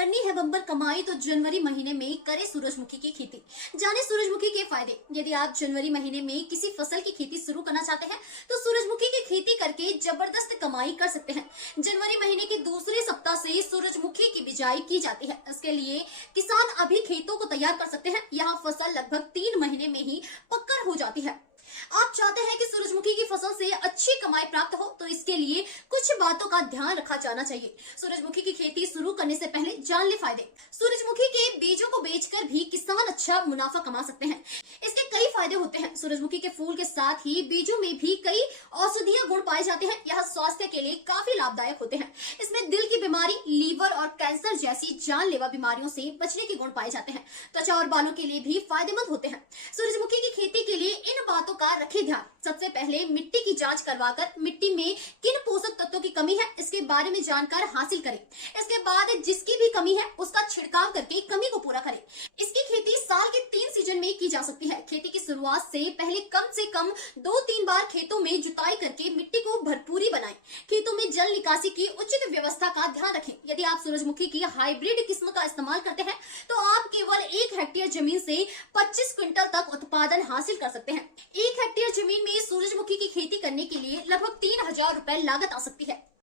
करनी है बम्पर कमाई तो जनवरी महीने में करें सूरजमुखी की खेती। जाने सूरजमुखी के फायदे। यदि आप जनवरी महीने में किसी फसल की खेती शुरू करना चाहते हैं तो सूरजमुखी की खेती करके जबरदस्त कमाई कर सकते हैं। जनवरी महीने के दूसरे सप्ताह से सूरजमुखी की बिजाई की जाती है। इसके लिए किसान अभी खेतों को तैयार कर सकते हैं। यहाँ फसल लगभग 3 महीने में ही पक्कर हो जाती है। आप चाहते हैं कि सूरजमुखी की फसल से अच्छी कमाई प्राप्त हो तो इसके लिए कुछ बातों का ध्यान रखा जाना चाहिए। सूरजमुखी की खेती शुरू करने से पहले जान ले फायदे। सूरजमुखी के बीजों को बेचकर भी किसान अच्छा मुनाफा कमा सकते हैं। इसके कई फायदे होते हैं। सूरजमुखी के फूल के साथ ही बीजों में भी कई औषधीय गुण पाए जाते हैं। यह स्वास्थ्य के लिए काफी लाभदायक होते हैं। इसमें दिल की बीमारी, लीवर और कैंसर जैसी जानलेवा बीमारियों से बचने के गुण पाए जाते हैं। त्वचा और बालों के लिए भी फायदेमंद होते हैं। सूरजमुखी की खेती के लिए इन बातों का रखें ध्यान। सबसे पहले मिट्टी की जांच करवाकर मिट्टी में किन पोषक तत्वों की कमी है इसके बारे में जानकारी हासिल करें। इसके बाद जिसकी भी कमी है उसका छिड़काव करके कमी को पूरा करें। इसकी खेती साल के 3 सीजन में की जा सकती है। खेती की शुरुआत से कम 2-3 बार खेतों में जुताई करके मिट्टी को भरपूरी बनाएं। खेतों में जल निकासी की उचित व्यवस्था का ध्यान रखें। यदि आप सूरजमुखी की हाइब्रिड किस्म का इस्तेमाल करते हैं तो आप केवल 1 हेक्टेयर जमीन से 25 क्विंटल तक उत्पादन हासिल कर सकते हैं। 1 हेक्टेयर जमीन में सूरजमुखी की खेती करने के लिए लगभग 3000 रुपए लागत आ सकती है।